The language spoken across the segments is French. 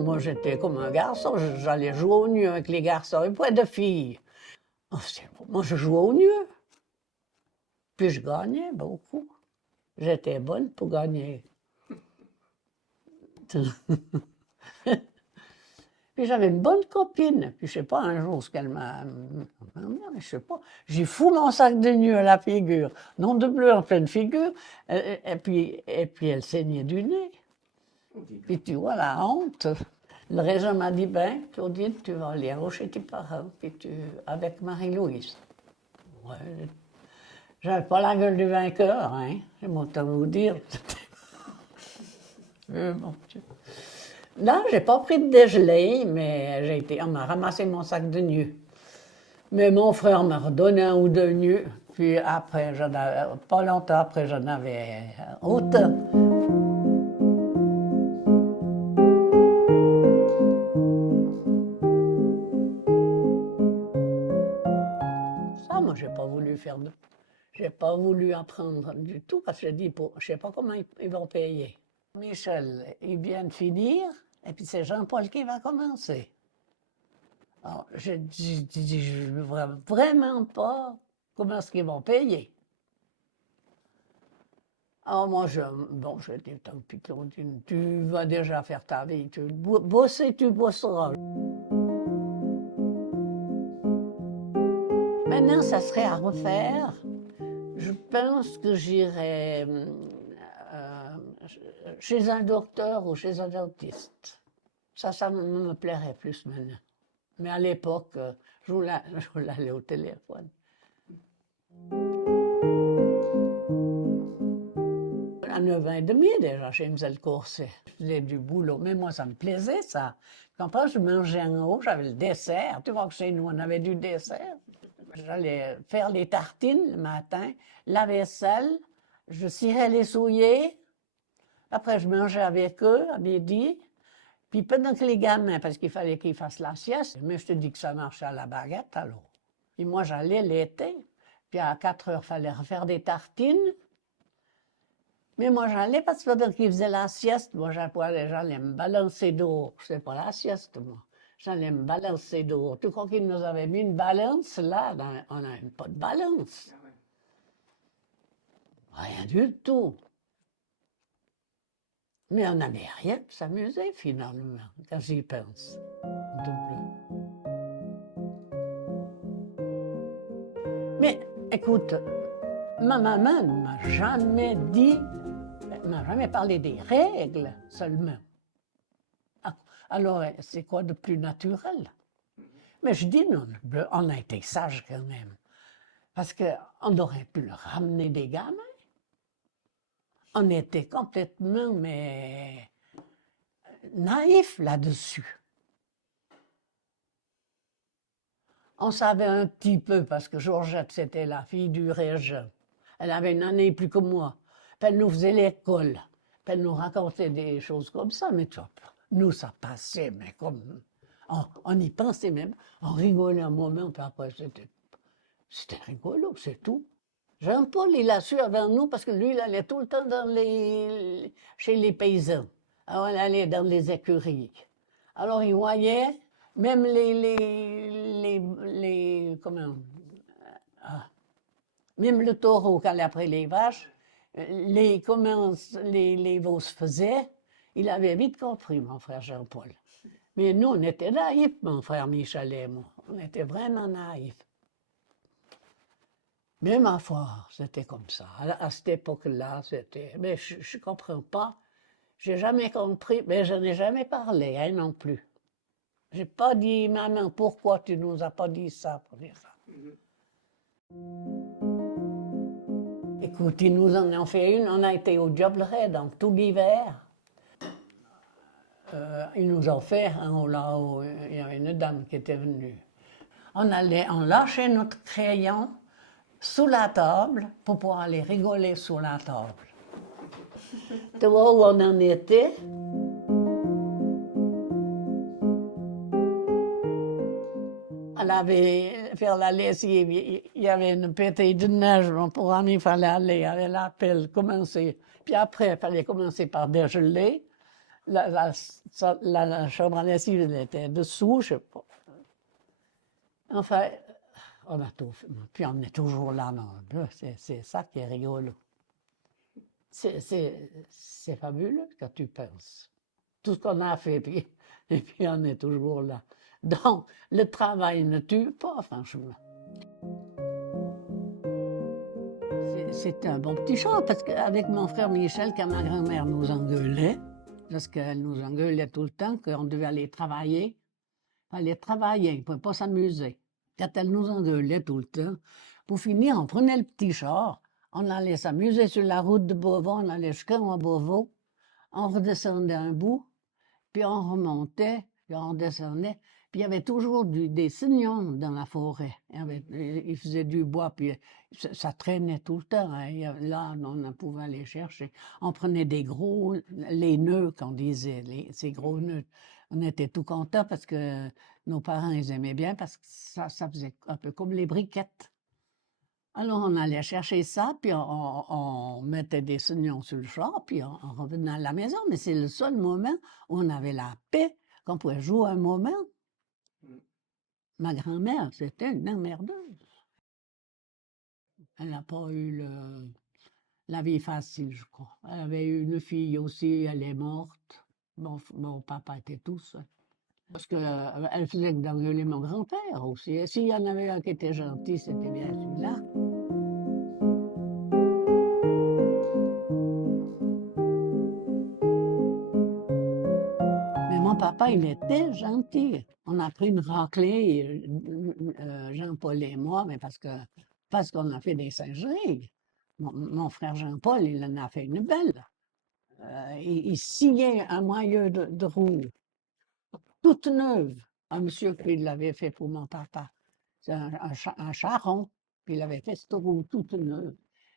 moi, j'étais comme un garçon. J'allais jouer au nu avec les garçons et pas de filles. Oh, moi, je jouais au nu. Puis je gagnais beaucoup. J'étais bonne pour gagner. Puis j'avais une bonne copine. Puis je sais pas, un jour, ce qu'elle m'a... Je sais pas. J'ai fou mon sac de nu à la figure. Non de bleu en pleine figure. Et puis elle saignait du nez. Puis tu vois la honte. Le régent m'a dit, ben, Claudine, tu vas aller chez tes parents, puis avec Marie-Louise. Ouais. J'avais pas la gueule du vainqueur, hein. J'ai mon temps à vous dire. Mon Dieu. Non, j'ai pas pris de dégelé, mais on m'a ramassé mon sac de nu. Mais mon frère m'a redonné un ou deux nus, puis après, pas longtemps après, j'en avais autant. Ça, moi, j'ai pas voulu faire de... J'ai pas voulu apprendre du tout, parce que j'ai dit, je sais pas comment ils vont payer. Michel, il vient de finir, et puis c'est Jean-Paul qui va commencer. Alors, je ne vois vraiment pas comment est-ce qu'ils vont payer. Alors moi, je dis, tant pis, Claudine, tu vas déjà faire ta vie, tu bosser, tu bosseras. Maintenant, ça serait à refaire. Je pense que j'irai chez un docteur ou chez un dentiste. Ça me plairait plus maintenant. Mais à l'époque, je voulais aller au téléphone. À 9 ans et demi déjà, je me faisais le corset. Je faisais du boulot, mais moi, ça me plaisait, ça. Quand je mangeais en haut, j'avais le dessert. Tu vois que chez nous, on avait du dessert. J'allais faire les tartines le matin, la vaisselle, je cirais les souliers. Après, je mangeais avec eux à midi. Puis pendant que les gamins, parce qu'il fallait qu'ils fassent la sieste, mais je te dis que ça marchait à la baguette, alors. Et moi, j'allais l'été. Puis à 4 heures, il fallait refaire des tartines. Mais moi, j'allais parce que pendant qu'ils faisaient la sieste, moi, j'allais me balancer dehors. Je ne sais pas la sieste, moi. J'allais me balancer dehors. Tu crois qu'ils nous avaient mis une balance, là? On n'a pas de balance. Rien du tout. Mais on n'avait rien pour s'amuser, finalement, quand j'y pense. Mais, écoute, ma maman ne m'a jamais dit, m'a jamais parlé des règles seulement. Alors, c'est quoi de plus naturel? Mais je dis, non, on a été sages quand même. Parce qu'on aurait pu leur ramener des gamins. On était complètement, mais naïfs là-dessus. On savait un petit peu, parce que Georgette, c'était la fille du régent. Elle avait une année plus que moi. Puis elle nous faisait l'école. Puis elle nous racontait des choses comme ça, mais tu vois, nous, ça passait, mais comme... On y pensait même, on rigolait un moment, puis après, c'était rigolo, c'est tout. Jean-Paul, il a su avant nous, parce que lui, il allait tout le temps chez les paysans. Alors, il allait dans les écuries. Alors, il voyait même même le taureau, quand après les vaches, comment les veaux se faisaient, il avait vite compris, mon frère Jean-Paul. Mais nous, on était naïfs, mon frère Michel et moi. On était vraiment naïfs. Mais ma foi, c'était comme ça. À cette époque-là, c'était... Mais je ne comprends pas. J'ai jamais compris, mais je n'ai jamais parlé, hein, non plus. J'ai pas dit, maman, pourquoi tu nous as pas dit ça, pour dire ça. Écoute, ils nous en ont fait une, on a été au Diablerais, donc tout l'hiver. Ils nous ont fait, il y avait une dame qui était venue. On lâchait notre crayon sous la table pour pouvoir aller rigoler sous la table. Tu vois où on en était? Elle avait fait la lessive, il y avait une pétille de neige, pour on il fallait aller, il y avait la pelle, commencer. Puis après, il fallait commencer par dégeler la chambre à lessive, elle était dessous, je sais pas. Enfin, on a tout fait. Puis on est toujours là, non. C'est ça qui est rigolo. C'est fabuleux quand tu penses. Tout ce qu'on a fait, puis, et puis on est toujours là. Donc, le travail ne tue pas, franchement. C'est un bon petit chant, parce qu'avec mon frère Michel, quand ma grand-mère nous engueulait, parce qu'elle nous engueulait tout le temps, qu'on devait aller travailler, on ne pouvait pas s'amuser. Quand elle nous engueulait tout le temps, pour finir, on prenait le petit char, on allait s'amuser sur la route de Beauvau, on allait jusqu'à Beauvau, on redescendait un bout, puis on remontait, puis on descendait. Puis il y avait toujours des signons dans la forêt. Il faisait du bois, puis ça traînait tout le temps. Hein. Là, on pouvait aller chercher. On prenait des gros, les nœuds qu'on disait, ces gros nœuds. On était tout contents parce que nos parents, ils aimaient bien parce que ça faisait un peu comme les briquettes. Alors, on allait chercher ça, puis on mettait des signons sur le char, puis on revenait à la maison. Mais c'est le seul moment où on avait la paix, qu'on pouvait jouer un moment. Ma grand-mère, c'était une emmerdeuse. Elle n'a pas eu la vie facile, je crois. Elle avait eu une fille aussi, elle est morte. Mon papa était tout seul. Parce qu'elle faisait que d'engueuler mon grand-père aussi. Et s'il y en avait un qui était gentil, c'était bien celui-là. Mais mon papa, il était gentil. On a pris une raclée, Jean-Paul et moi, mais parce qu'on a fait des singeries. Mon frère Jean-Paul, il en a fait une belle. Il sciait un maillot de roue, toute neuve. Un monsieur qui l'avait fait pour mon papa. C'est un charron, puis il avait fait cette roue toute neuve.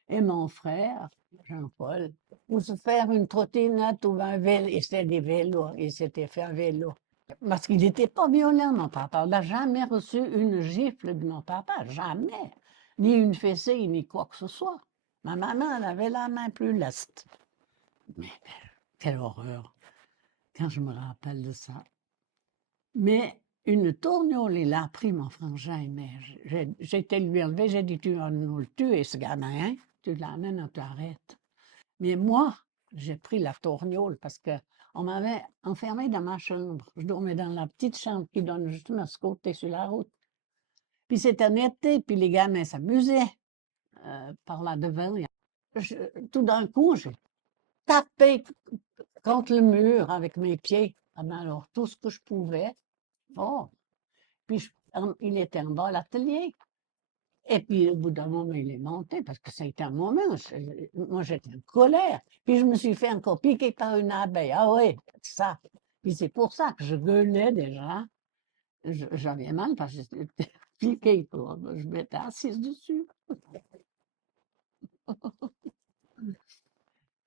Et mon frère, Jean-Paul, pour se faire une trottinette ou un vélo, et c'était des vélos, il s'était fait un vélo. Parce qu'il n'était pas violent, mon papa. On n'a jamais reçu une gifle de mon papa, jamais. Ni une fessée, ni quoi que ce soit. Ma maman, elle avait la main plus leste. Mais quelle horreur, quand je me rappelle de ça. Mais une tournole, il a pris mon frangin, mais j'ai été lui enlever, j'ai dit, tu vas nous le tuer, ce gamin, hein? Tu l'amènes, on t'arrête. Mais moi, j'ai pris la tournole parce qu'on m'avait enfermé dans ma chambre. Je dormais dans la petite chambre qui donne justement à ce côté sur la route. Puis c'était un été, puis les gamins s'amusaient par là devant. Tout d'un coup, j'ai tapé contre le mur avec mes pieds. Alors, tout ce que je pouvais. Oh, puis il était en bas à l'atelier. Et puis, au bout d'un moment, il est monté parce que ça a été un moment. Moi, j'étais en colère. Puis, je me suis fait encore piquer par une abeille. Ah oui, ça. Puis, c'est pour ça que je gueulais déjà. J'avais mal parce que j'étais piquée. Je m'étais assise dessus.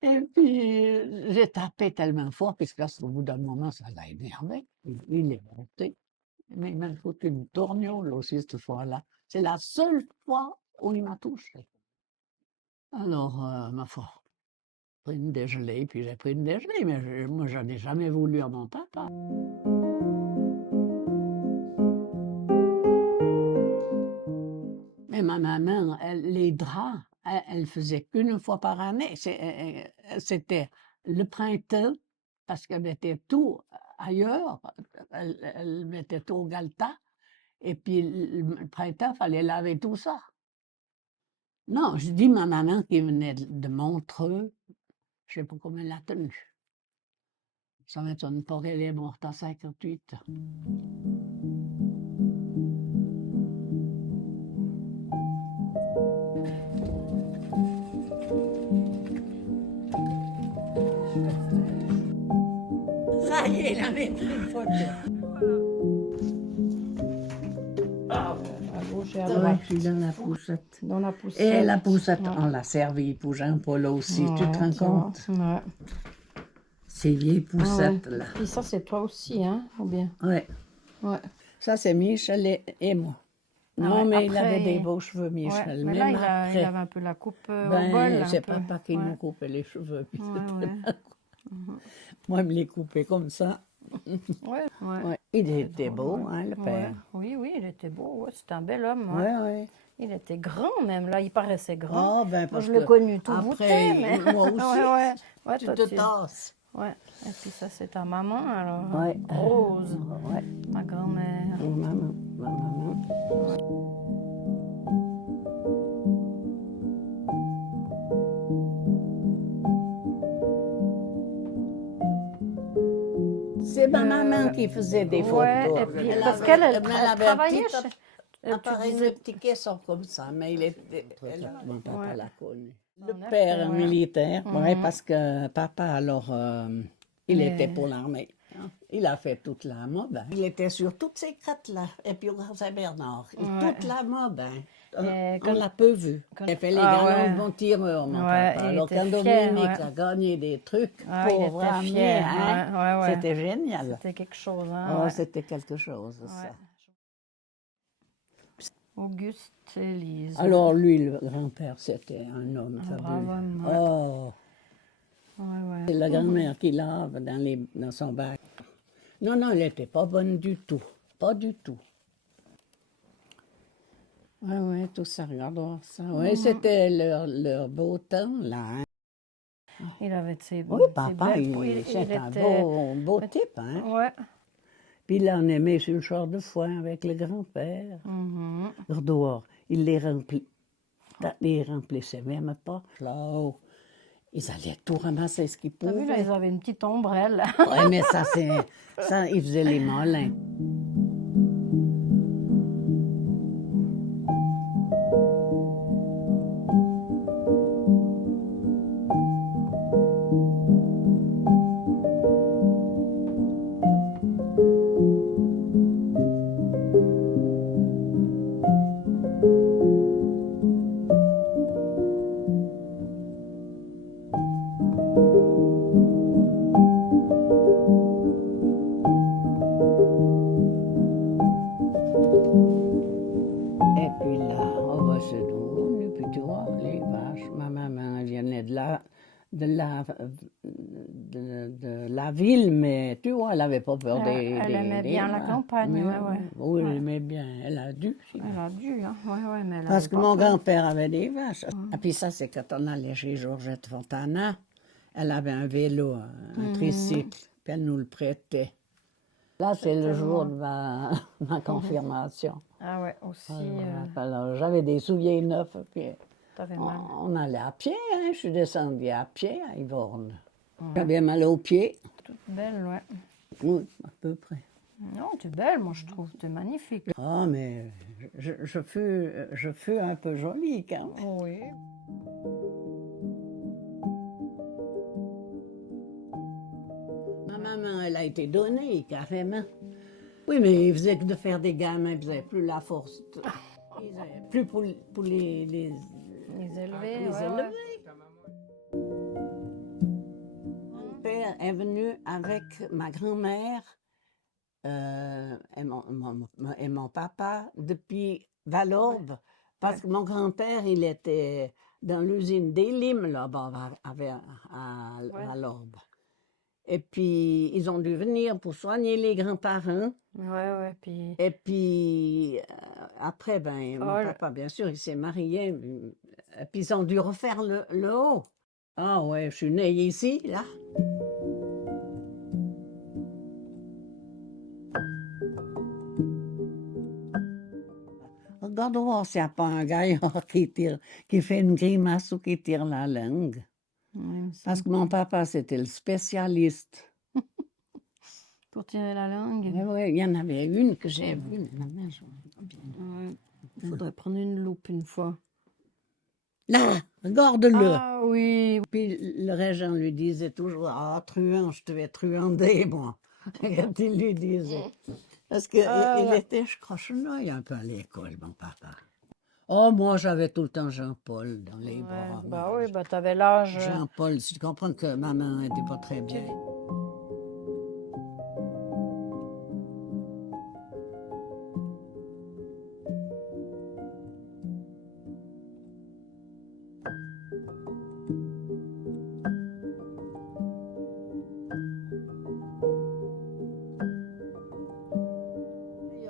Et puis, j'ai tapé tellement fort, puisque là, au bout d'un moment, ça l'a énervé. Il est monté. Mais il m'a foutu une tournure aussi, cette fois-là. C'est la seule fois où il m'a touché. Alors, ma foi, pris une dégelée, puis j'ai pris une dégelée, mais moi, j'en ai jamais voulu à mon papa. Mais ma maman, les draps, elle faisait qu'une fois par année. C'était le printemps, parce qu'elle mettait tout ailleurs. Elle mettait tout au galetas. Et puis, le printemps, il fallait laver tout ça. Non, je dis ma maman qui venait de Montreux, je ne sais pas comment elle l'a tenue. Ça m'étonne pas qu'elle est morte à 58. Ça y est, il avait pris une photo. Ouais. Je suis dans la poussette. Dans la poussette. Et la poussette, Ouais. on l'a servi pour Jean-Paul aussi, tu te rends tu vois, compte? ouais. Ces vieilles poussettes, Ouais. là. Puis ça, c'est toi aussi, hein, ou bien? Ouais. Ouais. Ça, c'est Michel et moi. Non, Ouais, mais il après, avait des beaux cheveux, Ouais, Michel. mais là, Même il après. avait un peu la coupe au Ben, bol, un c'est peu. papa qui Ouais. nous coupait les cheveux. Puis Ouais, c'était ouais. la- Mhm. Moi, je me l'ai coupé comme ça. Ouais, ouais. Ouais. Il était beau, hein, le Ouais. père. Oui, oui, il était beau. Ouais, c'était un bel homme. Oui, Ouais. oui. Il était grand même, là, il paraissait grand. Oh, ben, Moi, parce je l'ai que connu tout après, voûté, mais... moi aussi, ouais, ouais. Ouais, tu toi, te tasses. Ouais. Et puis ça, c'est ta maman, alors. Ouais. Rose, Ouais. ma grand-mère. Maman, ma maman. C'est ma maman qui faisait des Ouais, photos. et puis, Elle parce avait- qu'elle, mais elle elle avait un travaillait petit chez... tu appareil, disais... un petit caisson comme ça, mais il était. Mon papa Ouais. l'a connu. Le En père effet, ouais. militaire, ouais, Mhm. parce que papa, alors, il Mais- était pour l'armée. Hein. Il a fait toute la mode. Hein. Il était sur toutes ces crêtes-là, et puis au Grand Saint-Bernard. Et Ouais. toute la mode, hein. Et On quand- l'a peu vu. Il a fait les Ah, galons ouais. de bon tireur, mon Ouais, papa. il Alors était quand fier, Dominique ouais. a gagné des trucs Ah, il pour était ramener, fier, hein, ouais, ouais. c'était génial. C'était quelque chose, hein. Oh, ouais. c'était quelque chose, Ouais. ça. Auguste Élise. Alors lui, le grand-père, c'était un homme Un fabuleux. brave homme, ouais. Oh, Ouais, ouais. c'est la grand-mère qui lave dans son bac. Non, non, elle n'était pas bonne du tout. Pas du tout. Oui, oui, tout ça, regarde voir ça. Oui, c'était leur beau temps, là. Hein. Il avait ses, Oui, ses papa, belles... c'est un était... beau type, hein. Ouais. Puis il en aimait sur le char de foin avec le grand-père. Mhm. Dehors, il les remplissait même pas. Là-haut, ils allaient tout ramasser ce qu'ils T'as vu, là, pouvaient. ils avaient une petite ombrelle. Oui, mais ça, ils faisaient les malins. Et puis là, oh bah c'est drôle, et puis tu vois, les vaches, ma maman, elle venait de la ville, mais tu vois, elle n'avait pas peur Elle aimait bien la vaches. campagne, Mais ouais, ouais. oui, elle aimait bien, elle a dû. Elle a dû, hein. Ouais, ouais, mais elle Parce avait que pas mon peur. grand-père avait des vaches. Et puis ça, c'est quand on allait chez Georgette Fontana, elle avait un vélo, un tricycle, puis elle nous le prêtait. Là, c'est le jour de ma confirmation. Ah ouais, aussi, Alors, j'avais des souliers neufs, puis t'avais mal. on allait à pied, hein. Je suis descendue à pied à Yvorne. J'avais mal aux pieds, Toute belle, ouais. oui, à peu près. Non, t'es belle, moi, je trouve. T'es magnifique. Ah, mais je fus un peu jolie quand même. Oui. Ma maman, elle a été donnée carrément. Oui, mais ils faisaient que de faire des gamins, ils faisaient plus la force. Ils avaient plus pour les Les élevés, les ouais, élever. ouais. Mon père est venu avec ma grand-mère et mon papa depuis Valorbe, parce que mon grand-père, il était dans l'usine des limes là-bas à Valorbe. Et puis, ils ont dû venir pour soigner les grands-parents. Ouais, ouais, puis... Et puis, après, ben, mon Oh, papa, bien sûr, il s'est marié. Et puis, ils ont dû refaire le haut. Ah ouais, je suis née ici, là. Regarde voir s'il n'y a pas un gaillard qui fait une grimace ou qui tire la langue. Ouais, Parce que mon papa, c'était le spécialiste. pour tirer la langue. Oui, oui, il y en avait une que j'ai vue. Maman, je vois pas bien. Ouais. Il faudrait prendre une loupe une fois. Là, regarde-le. Ah oui. Puis le régent lui disait toujours: Ah, truand, je te vais truander, moi. Quand il lui disait. Parce qu'il ouais. était, je crois, chenouille un peu à l'école, mon papa. Oh, moi, j'avais tout le temps Jean-Paul dans les bras. Bah oui, bah t'avais l'âge. Jean-Paul, tu comprends que maman n'était pas très bien.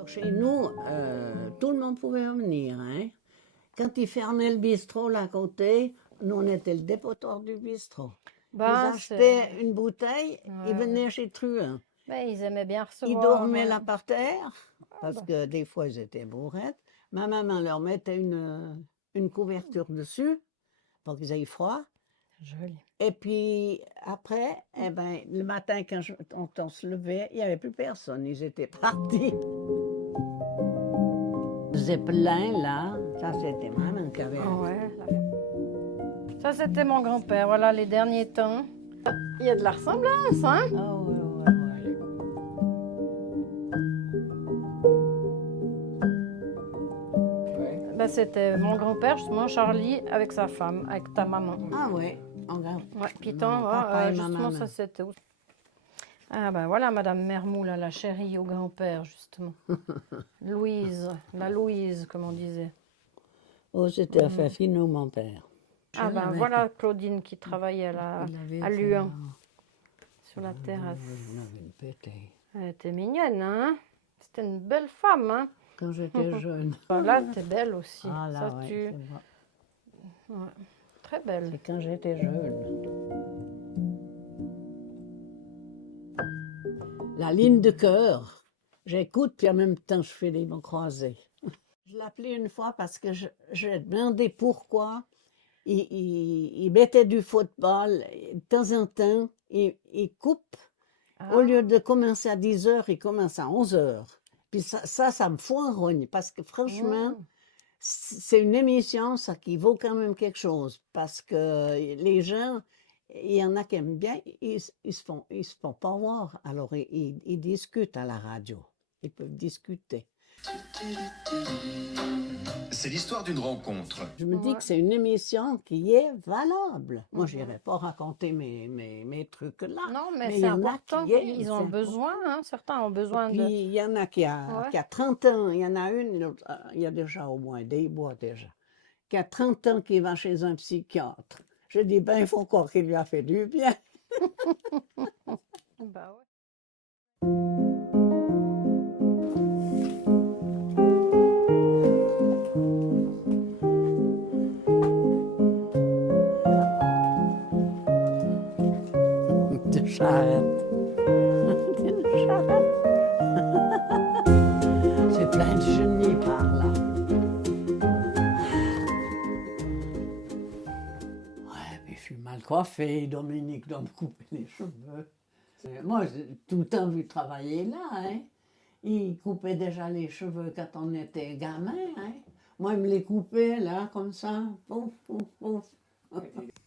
Chez nous, tout le monde pouvait venir. Hein. Quand ils fermaient le bistrot là à côté, nous on était le dépotoir du bistrot. Ils Ben, achetaient une bouteille, ils Ouais, venaient chez Truand. ben, ils aimaient bien Ils recevoir. dormaient Ouais. là par terre, parce bah. que des fois ils étaient bourrettes. Ma maman leur mettait une couverture dessus pour qu'ils aient froid. Joli. Et puis après, eh ben, le matin quand on se levait, il n'y avait plus personne, ils étaient partis. Le zeppelin là, ça c'était ma maman qui avait. Ah ouais. Ça, c'était mon grand-père. Voilà les derniers temps. Il y a de la ressemblance, hein? Ah ouais, ouais, ouais. Ben, c'était mon grand-père, justement, Charlie, avec sa femme, avec ta maman. Ah ouais, regarde. Ouais, puis Non, tant, papa et ma justement, maman. ça c'était où? Ah ben voilà, Madame Mermoux, là, la chérie au grand-père, justement. Louise, la Louise, comme on disait. Oh, c'était à Fafino, mon père. Ah ben voilà Claudine qui travaillait à Luan, sur la terrasse. Il avait une pétée. Elle était mignonne, hein? C'était une belle femme, hein? Quand j'étais jeune. Ben là, t'es belle aussi. Ah là, Ça, ouais, tu... c'est vrai. Ouais. Très belle. C'est quand j'étais jeune. La ligne de cœur, j'écoute, puis en même temps, je fais des mots croisés. Je l'appelais une fois parce que je demandais pourquoi il mettait du football. De temps en temps, il coupe. Au lieu de commencer à 10 heures, il commence à 11 heures. Puis ça me fout en rogne parce que franchement, c'est une émission, ça, qui vaut quand même quelque chose. Parce que les gens, il y en a qui aiment bien, ils se font pas voir. Alors, ils discutent à la radio. Ils peuvent discuter. C'est l'histoire d'une rencontre. Je me dis que c'est une émission qui est valable. Moi, je n'irai pas raconter mes trucs là. Non, mais il c'est y en a important. qui est, Ils ont c'est besoin, hein? Certains ont besoin Puis de... il y en a qui a 30 ans, il y en a une, l'autre, il y a déjà au moins des mois déjà, qui a 30 ans qui va chez un psychiatre. Je dis, ben, il faut croire qu'il lui a fait du bien. Bah ouais. De charrette. De charrette. C'est plein de génies par là. Ouais, puis je suis mal coiffée. Dominique doit me couper les cheveux. Moi, j'ai tout le temps vu travailler là. Hein. Il coupait déjà les cheveux quand on était gamin. Hein. Moi, il me les coupait là, comme ça. Pouf, pouf, pouf.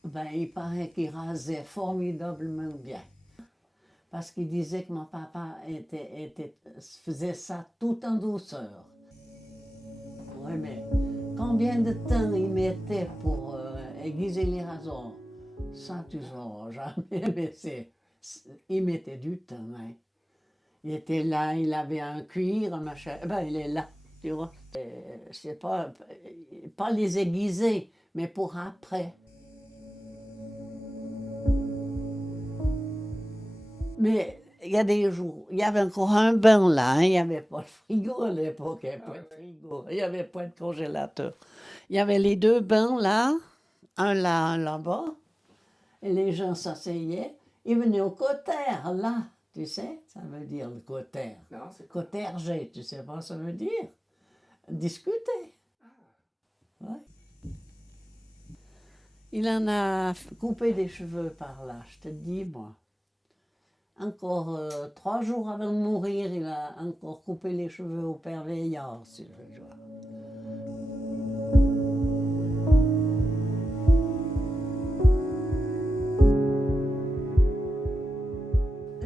Ben, il paraît qu'il rasait formidablement bien. Parce qu'il disait que mon papa faisait ça tout en douceur. Oui, mais combien de temps il mettait pour aiguiser les rasoirs? Ça, tu ne sauras jamais, mais il mettait du temps. Hein. Il était là, il avait un cuir, un machin. Ben, il est là, tu vois. C'est pas les aiguiser, mais pour après. Mais il y a des jours, il y avait encore un bain là, hein, il n'y avait pas de frigo à l'époque, il n'y avait pas de frigo, il n'y avait pas de congélateur. Il y avait les deux bains là, un là, un là-bas, et les gens s'asseyaient, ils venaient au cotère là, tu sais, ça veut dire le cotère. Non, c'est Coterger, tu sais pas ce que ça veut dire? Discuter. Ouais. Il en a coupé des cheveux par là, je te dis, moi. Encore 3 jours avant de mourir, il a encore coupé les cheveux au père Veillard, si je veux dire.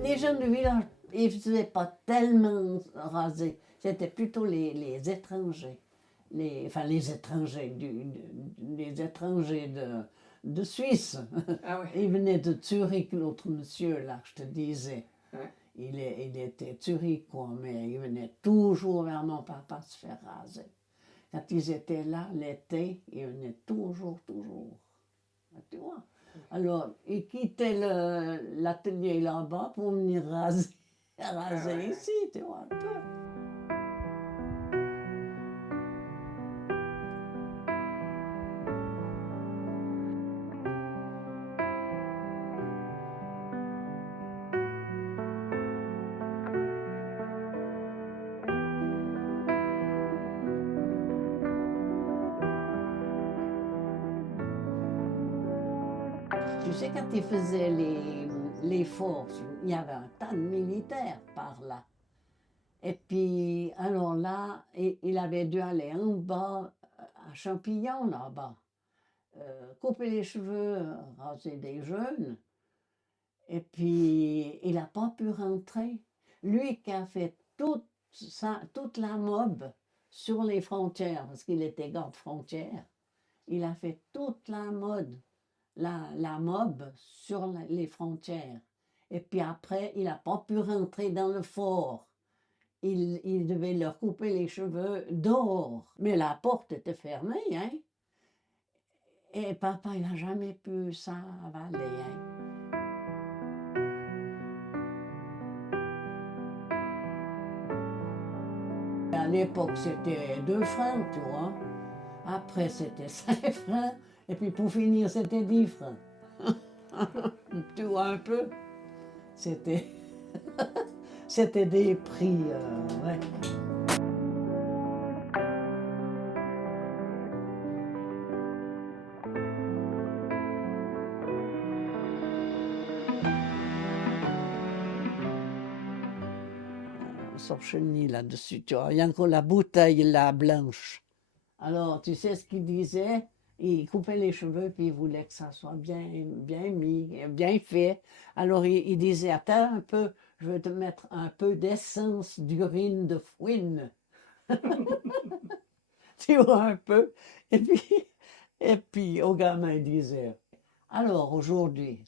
Les gens du village, ils ne faisaient pas tellement raser. C'était plutôt les étrangers. Les étrangers, les étrangers de Suisse. Ah ouais. Il venait de Zurich, l'autre monsieur là, je te disais. Ouais. Il était zurichois, mais il venait toujours vers mon papa se faire raser. Quand ils étaient là, l'été, ils venaient toujours. Tu vois? Alors, ils quittaient l'atelier là-bas pour venir raser ouais. ici, tu vois, un peu. sais, quand ils faisaient les forces, il y avait un tas de militaires par là. Et puis, alors là, il avait dû aller en bas, à Champillon, là-bas, couper les cheveux, raser des jeunes. Et puis, il n'a pas pu rentrer. Lui qui a fait toute la mob sur les frontières, parce qu'il était garde-frontière, il a fait toute la la mob sur les frontières. Et puis après, il n'a pas pu rentrer dans le fort. Il devait leur couper les cheveux dehors. Mais la porte était fermée, hein. Et papa, il n'a jamais pu s'avaler, hein. À l'époque, c'était 2 francs, tu vois. Après, c'était 5 francs. Et puis pour finir, c'était 10 francs. Tu vois un peu? C'était c'était des prix, ouais. Son chenille là-dessus, tu vois. Il y a encore la bouteille là, blanche. Alors, tu sais ce qu'il disait? Il coupait les cheveux, puis il voulait que ça soit bien mis, bien fait. Alors, il disait, attends un peu, je vais te mettre un peu d'essence d'urine de fouine. Tu vois un peu? Et puis, au gamin, il disait, alors, aujourd'hui,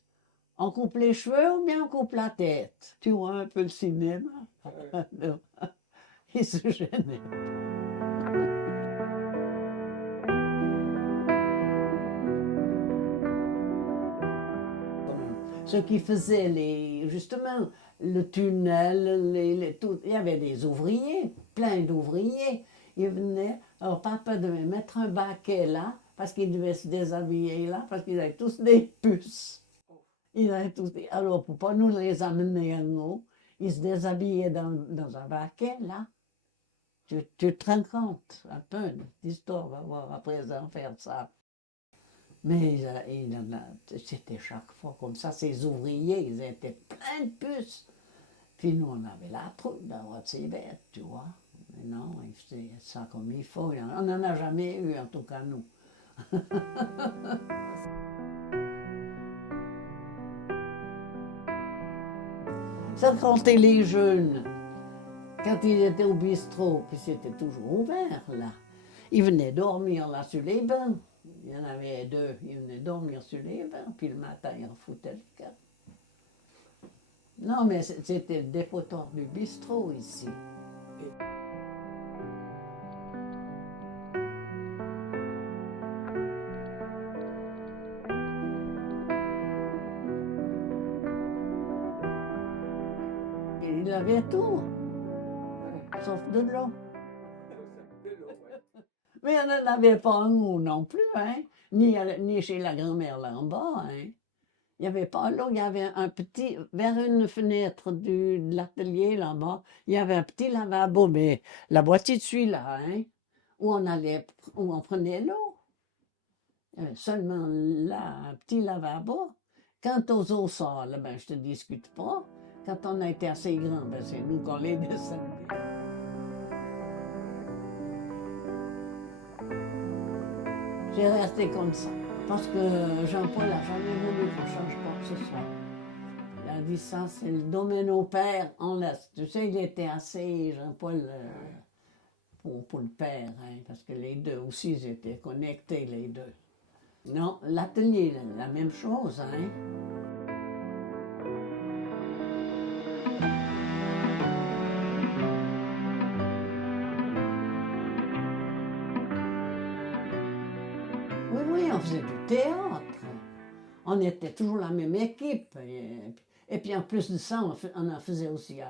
on coupe les cheveux ou bien on coupe la tête? Tu vois un peu le cinéma? Alors, il se gênait. Ceux qui faisaient justement le tunnel, il y avait des ouvriers, plein d'ouvriers. Ils venaient, alors papa devait mettre un baquet là, parce qu'il devait se déshabiller là, parce qu'ils avaient tous des puces. Alors pour ne pas nous les amener en haut, ils se déshabillaient dans un baquet là. Tu te rends compte un peu d'histoire, va voir à présent faire ça. Mais c'était chaque fois comme ça. Ces ouvriers, ils étaient pleins de puces. Puis nous, on avait la trouille d'avoir de ces bêtes, tu vois. Mais non, ils faisaient ça comme il faut. On n'en a jamais eu, en tout cas, nous. Sans compter les jeunes, quand ils étaient au bistrot, puis c'était toujours ouvert, là. Ils venaient dormir là sur les bancs. Il y en avait 2, ils venaient dormir sur les bancs, puis le matin, ils refoutaient le camp. Non, mais c'était le dépotoir du bistrot ici. Il avait tout, sauf de l'eau. Mais on n'en avait pas en nous non plus, hein? Ni chez la grand-mère là en bas, hein? Il n'y avait pas l'eau, il y avait un petit, vers une fenêtre de l'atelier là-bas, il y avait un petit lavabo, mais la moitié de celui-là, hein? Où on prenait l'eau. Il y avait seulement là, un petit lavabo. Quant aux eaux sales, ben, je te discute pas. Quand on a été assez grand, ben, c'est nous qu'on les descendait. J'ai resté comme ça. Parce que Jean-Paul n'a jamais voulu qu'on change quoi que ce soit. Il a dit ça, c'est le domaine au père, on laisse. Tu sais, il était assez, Jean-Paul, pour le père, hein, parce que les deux aussi, ils étaient connectés, les deux. Non, l'atelier, la même chose, hein. Oui, oui, on faisait du théâtre. On était toujours la même équipe. Et puis en plus de ça, on en faisait aussi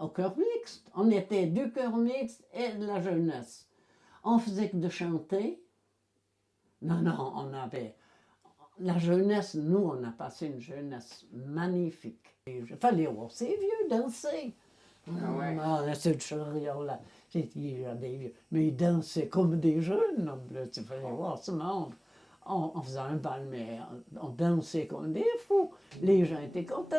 au chœur mixte. On était du chœur mixte et de la jeunesse. On faisait que de chanter. Non, non, on avait... La jeunesse, nous, on a passé une jeunesse magnifique. Il fallait voir ces vieux danser. Ah ouais. Cette chariot-là, c'était des vieux. Mais ils dansaient comme des jeunes, en plus. Il fallait voir ce monde. on faisait un bal, mais on dansait comme des fous. Les gens étaient contents.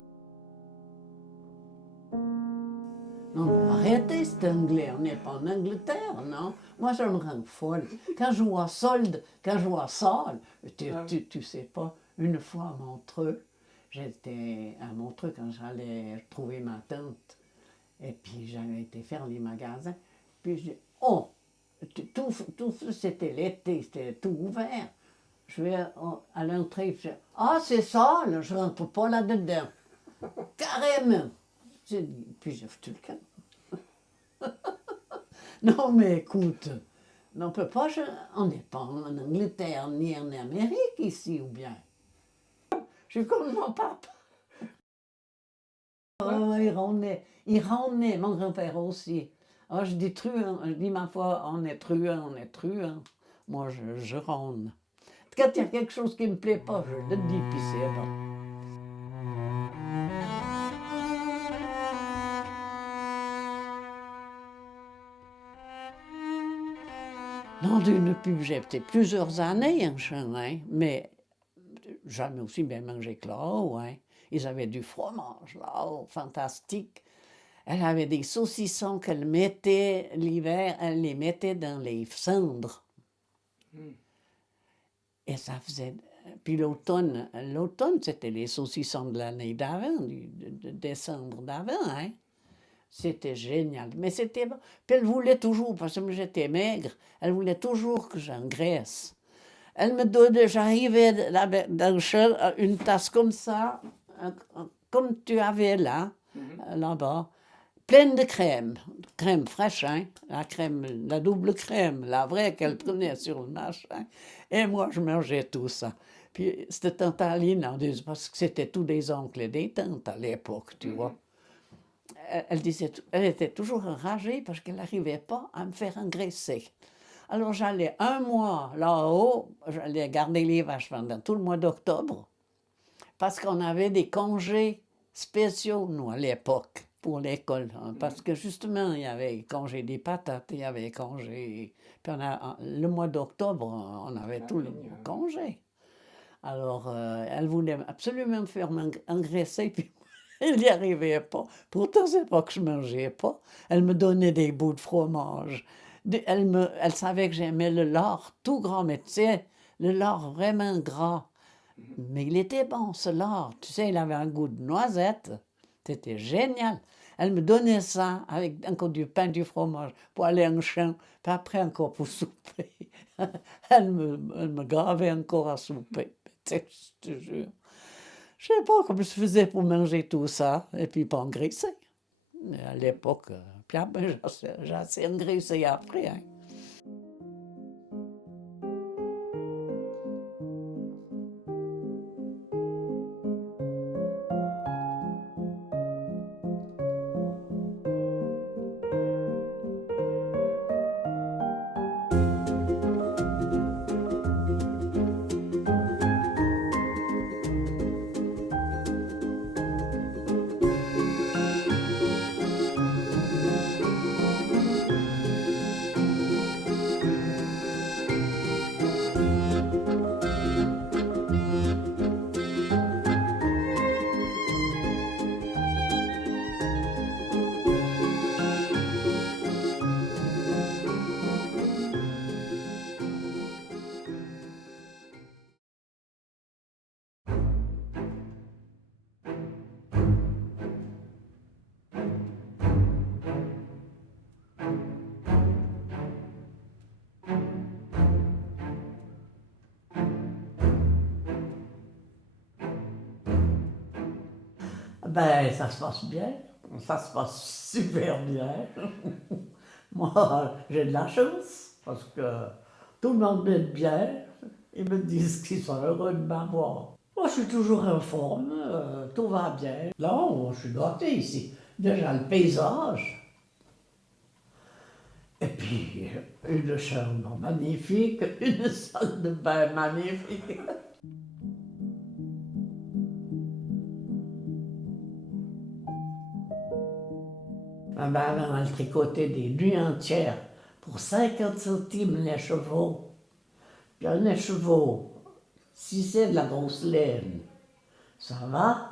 Non, mais arrêtez cet anglais, on n'est pas en Angleterre, non? Moi, ça me rend folle. Quand je vois solde, quand je vois sol, tu sais pas, une fois à Montreux, j'étais à Montreux quand j'allais trouver ma tante, et puis j'avais été faire les magasins, puis je dis, oh, c'était l'été, c'était tout ouvert. Je vais à l'entrée, je dis, ah, c'est ça, là, je rentre pas là-dedans. Carrément. Puis j'ai foutu le camp. Non, mais écoute, on peut pas, on n'est pas en Angleterre ni en Amérique ici, ou bien. Je suis comme mon papa. Oh, il ronait, mon grand-père aussi. Oh, je dis truand, je dis ma foi, on est truand, on est truand. Moi, je ronde. Quand il y a quelque chose qui me plaît pas, je le dis, puis c'est bon. Non, depuis j'ai été plusieurs années en Chine, hein, mais jamais aussi bien mangé que là-haut. Hein. Ils avaient du fromage là-haut, fantastique. Elle avait des saucissons qu'elle mettait l'hiver, elle les mettait dans les cendres. Et ça faisait. Puis l'automne, c'était les saucissons de l'année d'avant, de décembre d'avant. Hein. C'était génial. Mais c'était bon. Puis elle voulait toujours, parce que j'étais maigre, elle voulait toujours que j'engraisse. Elle me donnait, j'arrivais dans le chien, une tasse comme ça, comme tu avais là, là-bas, pleine de crème fraîche, hein, la double crème, la vraie qu'elle prenait sur le machin. Et moi, je mangeais tout ça. Puis c'était tante Aline, parce que c'était tous des oncles et des tantes à l'époque, tu vois. Elle était toujours enragée parce qu'elle n'arrivait pas à me faire engraisser. Alors j'allais un mois là-haut, j'allais garder les vaches pendant tout le mois d'octobre, parce qu'on avait des congés spéciaux, nous, à l'époque, pour l'école. Hein, parce que justement, il y avait congé des patates, il y avait congé... Puis le mois d'octobre, on avait tout le congé. Alors, elle voulait absolument me faire engraisser, puis elle n'y arrivait pas. Pourtant, c'est pas que je mangeais pas. Elle me donnait des bouts de fromage. Elle savait que j'aimais le lard tout gras, mais tu sais, le lard vraiment gras. Mais il était bon, ce lard. Tu sais, il avait un goût de noisette. C'était génial. Elle me donnait ça avec encore du pain, du fromage pour aller en champ, puis après encore pour souper. Elle me gravait encore à souper. Je te jure. Je ne sais pas comment je faisais pour manger tout ça et puis pas engraisser. Mais à l'époque, puis après, j'ai assez engraissé après. Hein. Ben, ça se passe bien. Ça se passe super bien. Moi, j'ai de la chance parce que tout le monde m'aime bien. Ils me disent qu'ils sont heureux de m'avoir. Moi, je suis toujours en forme, tout va bien. Non, je suis gâté ici. Déjà, le paysage. Et puis, une chambre magnifique, une salle de bain magnifique. Ma maman, elle tricotait des nuits entières pour 50 centimes les chevaux. Puis un écheveau, Si c'est de la grosse laine, ça va.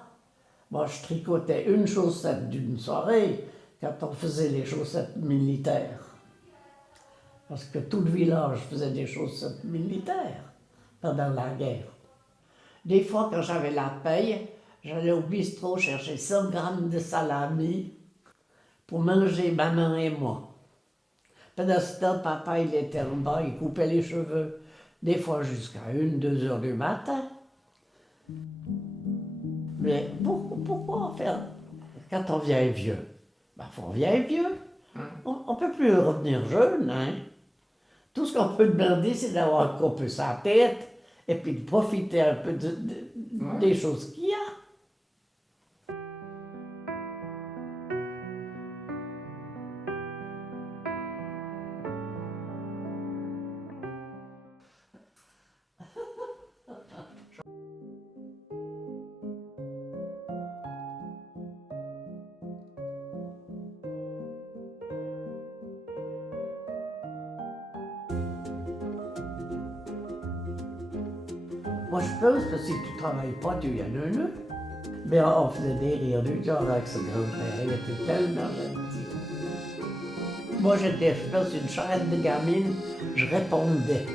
Moi, je tricotais une chaussette d'une soirée quand on faisait les chaussettes militaires. Parce que tout le village faisait des chaussettes militaires pendant la guerre. Des fois, quand j'avais la paye, j'allais au bistrot chercher 100 grammes de salami pour manger maman et moi. Pendant ce temps, papa, il était en bas, il coupait les cheveux, des fois jusqu'à 1-2 heures du matin. Mais pourquoi faire quand on vient vieux? Ben, faut on vient vieux. On ne peut plus revenir jeune, hein? Tout ce qu'on peut demander, c'est d'avoir un coupé sa tête et puis de profiter un peu des choses qu'il y a. Moi, je pense que si tu ne travailles pas, tu y as un nœud. Mais on faisait des rires du genre avec ce grand-père. Il était tellement gentil. Moi, j'étais, je pense, une charrette de gamine, je répondais.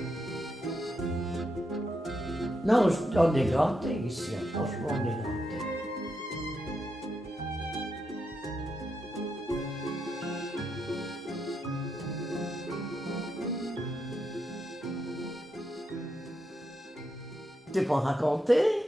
Non, on est gâtés ici, franchement, on est gâtés. C'est pour raconter.